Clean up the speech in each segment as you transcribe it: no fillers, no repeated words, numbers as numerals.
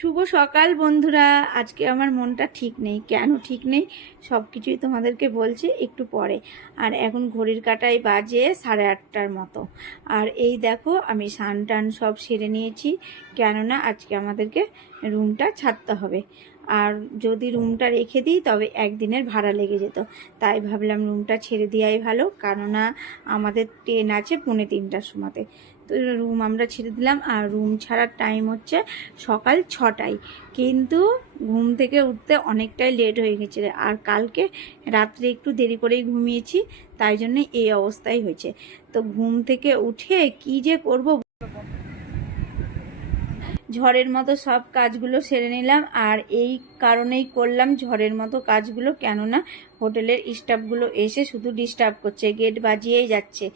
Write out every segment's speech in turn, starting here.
শুভ সকাল বন্ধুরা। আজকে আমার মনটা ঠিক নেই। কেন ঠিক নেই সব কিছুই তোমাদেরকে বলছি একটু পরে। আর এখন ঘড়ির কাঁটায় বাজে 8:30টার মতো। আর এই দেখো আমি স্নান টান সব সেরে নিয়েছি, কেননা আজকে আমাদেরকে রুমটা ছাড়তে হবে। আর যদি রুমটা রেখে দিই তবে একদিনের ভাড়া লেগে যেত, তাই ভাবলাম রুমটা ছেড়ে দেওয়াই ভালো, কেননা আমাদের ট্রেন আছে 2:45টার সময়তে। তো রুম আমরা ছেড়ে দিলাম। আর রুম ছাড়ার টাইম হচ্ছে সকাল 6টায়, কিন্তু ঘুম থেকে উঠতে অনেকটাই লেট হয়ে গেছে। আর কালকে রাত্রে একটু দেরি করেই ঘুমিয়েছি, তাই জন্য এই অবস্থাই হয়েছে। তো ঘুম থেকে উঠে কি যে করব, ঝড়ের মতো সব কাজগুলো সেরে নিলাম। আর এই কারণেই করলাম ঝড়ের মতো কাজগুলো, কেননা হোটেলের স্টাফগুলো এসে শুধু ডিস্টার্ব করছে, গেট বাজিয়েই যাচ্ছে।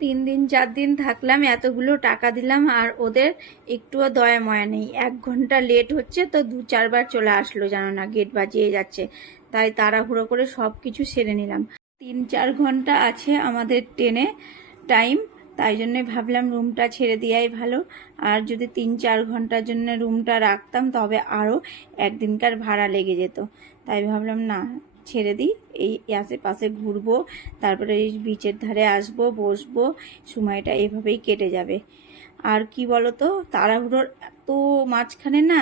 3 দিন 4 দিন থাকলাম, এতগুলো টাকা দিলাম, আর ওদের একটুও দয়া ময়া নেই। 1 ঘন্টা লেট হচ্ছে তো 2-4 বার চলে আসলো, জানো না, গেট বাজিয়ে যাচ্ছে। তাই তাড়াহুড়ো করে সব কিছু সেরে নিলাম। 3-4 ঘন্টা আছে আমাদের ট্রেনে টাইম, তাই জন্যে ভাবলাম রুমটা ছেড়ে দেওয়াই ভালো। আর যদি 3-4 ঘন্টার জন্য রুমটা রাখতাম তবে আরও একদিনকার ভাড়া লেগে যেত। তাই ভাবলাম না, ছেড়ে দিই। এই আশেপাশে ঘুরবো, তারপরে এই বিচের ধারে আসবো, বসবো, সময়টা এভাবেই কেটে যাবে। আর কি বলো তো, তাড়াহুড়োর এত মাঝখানে না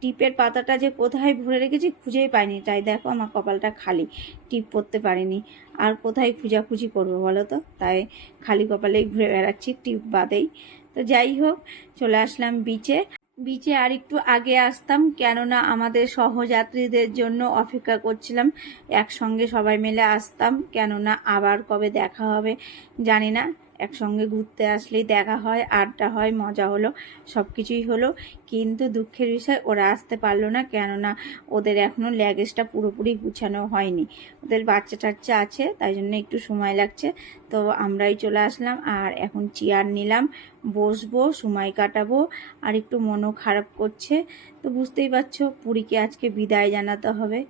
টিপের পাতাটা যে কোথায় ভরে রেখেছি খুঁজেই পাইনি। তাই দেখো আমার কপালটা খালি, টিপ পরতে পারিনি। আর কোথায় খুঁজাখুঁজি করবো বলো তো, তাই খালি কপালেই ঘুরে বেড়াচ্ছি টিপ বাদেই। তো যাই হোক, চলে আসলাম বিচে। বিচে আর একটু আগে আসতাম, কেননা আমাদের সহযাত্রীদের জন্য অপেক্ষা করছিলাম। একসঙ্গে সবাই মিলে আসতাম, কেননা আবার কবে দেখা হবে জানি না। একসঙ্গে ঘুরতে আসলেই দেখা হয়, আড্ডা হয়, মজা হলো, সব কিছুই হলো। কিন্তু দুঃখের বিষয় ওরা আসতে পারলো না, কেননা ওদের এখনও ল্যাগেজটা পুরোপুরি গুছানো হয়নি। ওদের বাচ্চা টাচ্চা আছে, তাই জন্য একটু সময় লাগছে। তো আমরাই চলে আসলাম। আর এখন চেয়ার নিলাম, বসবো, সময় কাটাবো। আর একটু মনও খারাপ করছে। তো বুঝতেই পারছো, পুরীকে আজকে বিদায় জানাতে হবে।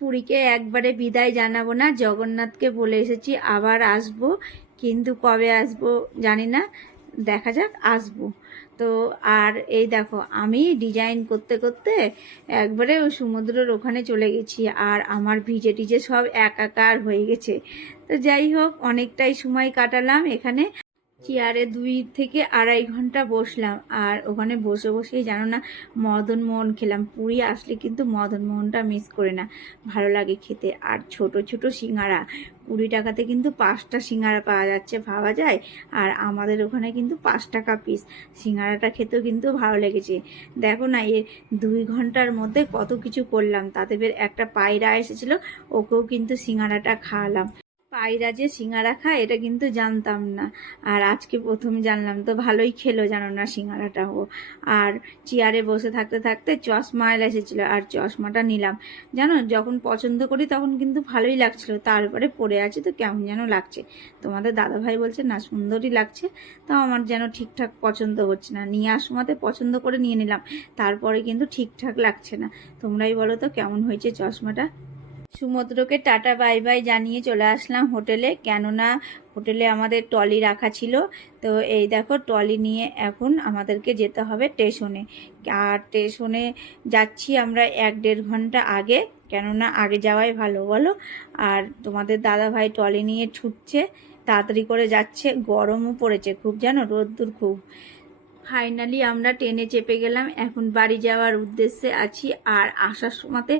পুরীকে একবারে বিদায় জানাবো না, জগন্নাথকে বলে এসেছি আবার আসবো, কিন্তু কবে আসবো জানি না, দেখা যাক আসবো। তো আর এই দেখো আমি ডিজাইন করতে করতে একবারে ওই সমুদ্রের ওখানে চলে গেছি, আর আমার ভিজে টিজে সব একাকার হয়ে গেছে। তো যাই হোক, অনেকটাই সময় কাটালাম এখানে। চেয়ারে 2 থেকে আড়াই ঘন্টা বসলাম। আর ওখানে বসে বসেই জানো না মদন মোহন খেলাম। পুরী আসলে কিন্তু মদন মোহনটা মিস করে না, ভালো লাগে খেতে। আর ছোট ছোট সিঙ্গারা, 20 টাকাতে কিন্তু 5টা সিঙ্গারা পাওয়া যাচ্ছে, ভাবা যায়। আর আমাদের ওখানে কিন্তু 5 টাকা পিস। সিঙ্গারাটা খেতেও কিন্তু ভালো লেগেছে। দেখো না, 2 ঘন্টার মধ্যে কত কিছু করলাম। তাতে একটা পায়রা এসেছিলো, ওকেও কিন্তু সিঙ্গারাটা খাওয়ালাম। পায়রা যে সিঙ্গারা খায় এটা কিন্তু জানতাম না, আর আজকে প্রথম জানলাম। তো ভালোই খেলো জানো না সিঙ্গারাটা ও। আর চেয়ারে বসে থাকতে থাকতে চশমা এসেছিলো, আর চশমাটা নিলাম। জানো, যখন পছন্দ করি তখন কিন্তু ভালোই লাগছিল, তারপরে পরে আছি তো কেমন যেন লাগছে। তোমাদের দাদাভাই বলছে না সুন্দরই লাগছে, তাও আমার যেন ঠিকঠাক পছন্দ হচ্ছে না। নিয়ে আসার মধ্যে পছন্দ করে নিয়ে নিলাম, তারপরে কিন্তু ঠিকঠাক লাগছে না। তোমরাই বলো তো কেমন হয়েছে চশমাটা। সমুদ্রকে টাটা বাই বাই জানিয়ে চলে আসলাম হোটেলে, কেননা হোটেলে আমাদের ট্রলি রাখা ছিল। তো এই দেখো, ট্রলি নিয়ে এখন আমাদেরকে যেতে হবে স্টেশনে। আর স্টেশনে যাচ্ছি আমরা 1-1.5 ঘন্টা আগে, কেননা আগে যাওয়াই ভালো বলো। আর তোমাদের দাদা ভাই ট্রলি নিয়ে ছুটছে, তাড়াতাড়ি করে যাচ্ছে। গরমও পড়েছে খুব, জানো, রোদ্দুর খুব। ফাইনালি আমরা ট্রেনে চেপে গেলাম, এখন বাড়ি যাওয়ার উদ্দেশ্যে আছি। আর আসার সময়তে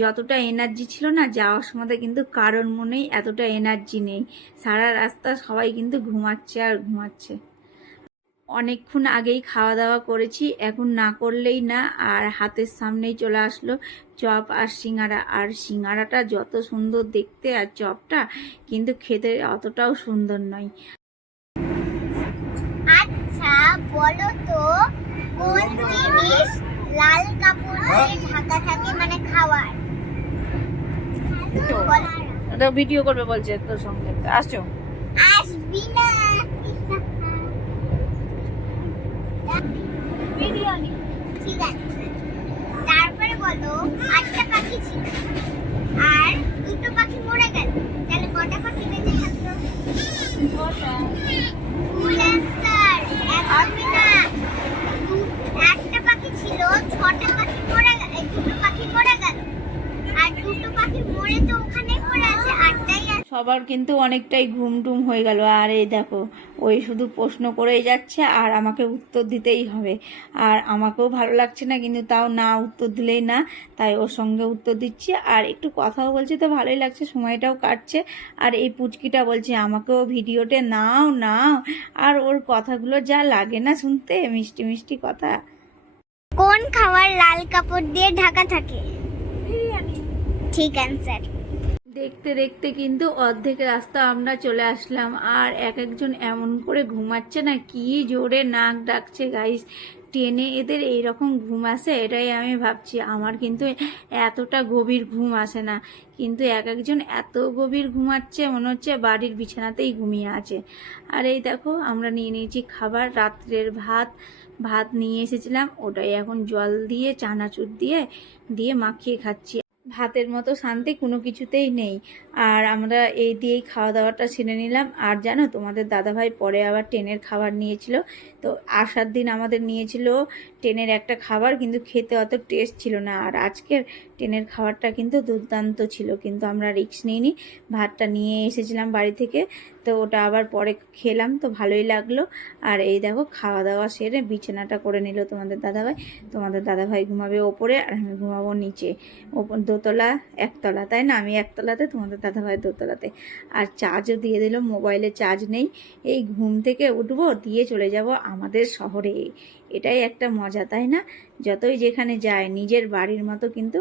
যতটা এনার্জি ছিল না, যাওয়ার সময়তে কিন্তু কারোর মনেই এতটা এনার্জি নেই। সারা রাস্তা সবাই কিন্তু ঘুমাচ্ছে আর ঘুমাচ্ছে। অনেকক্ষণ আগেই খাওয়া দাওয়া করেছি, এখন না করলেই না। আর হাতের সামনেই চলে আসলো চপ আর সিঙ্গারা। আর সিঙ্গারাটা যত সুন্দর দেখতে, আর চপটা কিন্তু খেতে অতটাও সুন্দর নয়। আচ্ছা বলো তো, কোন জিনিস লাল কাপড় দিয়ে ঢাকা থাকে, মানে খাওয়ার? তো ভিডিও করবে বলছে, তোর সঙ্গে আসছো? আসবি না, ভিডিও নি, ঠিক আছে। তারপরে বলো, 8টা পাখি ছিল আর 2টো পাখি মরে গেল, তাহলে কটা পাখি বেঁচে থাকলো? ভুল অ্যান্সার, একদমই না। একটা পাখি ছিল, সবার কিন্তু অনেকটাই ঘুম টুম হয়ে গেল। আর এই দেখো, ওই শুধু প্রশ্ন করেই যাচ্ছে আর আমাকে উত্তর দিতেই হবে। আর আমাকেও ভালো লাগছে না, কিন্তু তাও না উত্তর দিলেই না, তাই ওর সঙ্গে উত্তর দিচ্ছি আর একটু কথাও বলছি, তো ভালোই লাগছে, সময়টাও কাটছে। আর এই পুচকিটা বলছে আমাকেও ভিডিওতে নাও নাও, আর ওর কথাগুলো যা লাগে না শুনতে, মিষ্টি মিষ্টি কথা। কোন খাবার লাল কাপড় দিয়ে ঢাকা থাকে? ঠিক অ্যান্সার। দেখতে দেখতে কিন্তু অর্ধেক রাস্তা আমরা চলে আসলাম। আর এক একজন এমন করে ঘুমাচ্ছে না, কি জোরে নাক ডাকছে গাইস। ট্রেনে এদের এইরকম ঘুম আসে, এটাই আমি ভাবছি। আমার কিন্তু এতটা গভীর ঘুম আসে না, কিন্তু এক একজন এত গভীর ঘুমাচ্ছে, মনে হচ্ছে বাড়ির বিছানাতেই ঘুমিয়ে আছে। আর এই দেখো, আমরা নিয়ে নিয়েছি খাবার, রাত্রের ভাত। ভাত নিয়ে এসেছিলাম, ওটাই এখন জল দিয়ে চানাচুর দিয়ে দিয়ে মাখিয়ে খাচ্ছি। ভাতের মতো শান্তি কোনো কিছুতেই নেই। আর আমরা এই দিয়েই খাওয়া দাওয়াটা সেরে নিলাম। আর জানো, তোমাদের দাদাভাই পরে আবার ট্রেনের খাবার নিয়েছিল। তো আসার দিন আমাদের নিয়েছিল ট্রেনের একটা খাবার, কিন্তু খেতে অত টেস্ট ছিল না। আর আজকের ট্রেনের খাবারটা কিন্তু দুর্দান্ত ছিল, কিন্তু আমরা রিস্ক নিইনি, ভাতটা নিয়ে এসেছিলাম বাড়ি থেকে। তো ওটা আবার পরে খেলাম, তো ভালোই লাগলো। আর এই দেখো, খাওয়া দাওয়া সেরে বিছানাটা করে নিল তোমাদের দাদাভাই। তোমাদের দাদাভাই ঘুমাবে ওপরে আর আমি ঘুমাবো নিচে। ওপর দোতলা একতলা, তাই না? আমি একতলাতে, তোমাদের দাদাভাই দোতলাতে। আর চার্জও দিয়ে দিল, মোবাইলে চার্জ নেই। এই ঘুম থেকে উঠবো, দিয়ে চলে যাব আমাদের শহরে। এটাই একটা মজা, তাই না? যতই যেখানে যায়, নিজের বাড়ির মতো কিন্তু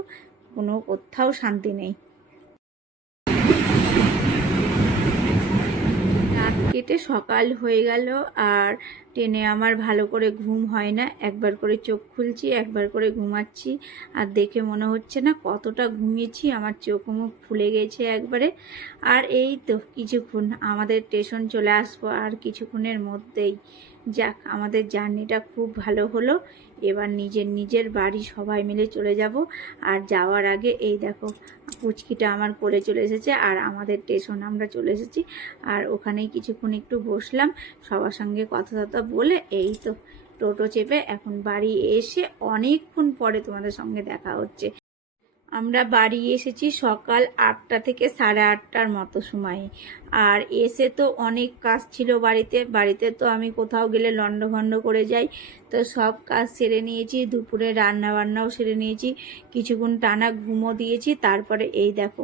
কোনো কোথাও শান্তি নেই। রাত কেটে সকাল হয়ে গেল, আর ট্রেনে আমার ভালো করে ঘুম হয় না, একবার করে চোখ খুলছি, একবার করে ঘুমাচ্ছি। আর দেখে মনে হচ্ছে না কতটা ঘুমিয়েছি, আমার চোখ মুখ ফুলে গেছে একবারে। আর এই তো কিছুক্ষণ, আমাদের স্টেশন চলে আসবো আর কিছুক্ষণের মধ্যেই। যাক, আমাদের জার্নিটা খুব ভালো হলো। এবার নিজের নিজের বাড়ি সবাই মিলে চলে যাব। আর যাওয়ার আগে এই দেখো, পুচকিটা আমার কোলে চলে এসেছে, আর আমাদের স্টেশন আমরা চলে এসেছি। আর ওখানেই কিছুক্ষণ একটু বসলাম, সবার সঙ্গে কথা টথা বলে এই তো টোটো চেপে এখন বাড়ি এসে অনেকক্ষণ পরে তোমাদের সঙ্গে দেখা হচ্ছে। আমরা বাড়ি এসেছি সকাল 8টা থেকে 8:30টার মতো সময়ে। আর এসে তো অনেক কাজ ছিল বাড়িতে। বাড়িতে তো আমি কোথাও গেলে লন্ডভন্ড করে যাই, তো সব কাজ সেরে নিয়েছি। দুপুরে রান্না বান্নাও সেরে নিয়েছি, কিছুক্ষণ টানা ঘুমও দিয়েছি। তারপরে এই দেখো,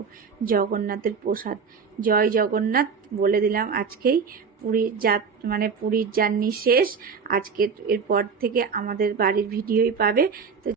জগন্নাথের প্রসাদ, জয় জগন্নাথ বলে দিলাম আজকেই। পুরীর জার্নি শেষ আজকে। এরপর থেকে আমাদের বাড়ির ভিডিওই পাবে। তো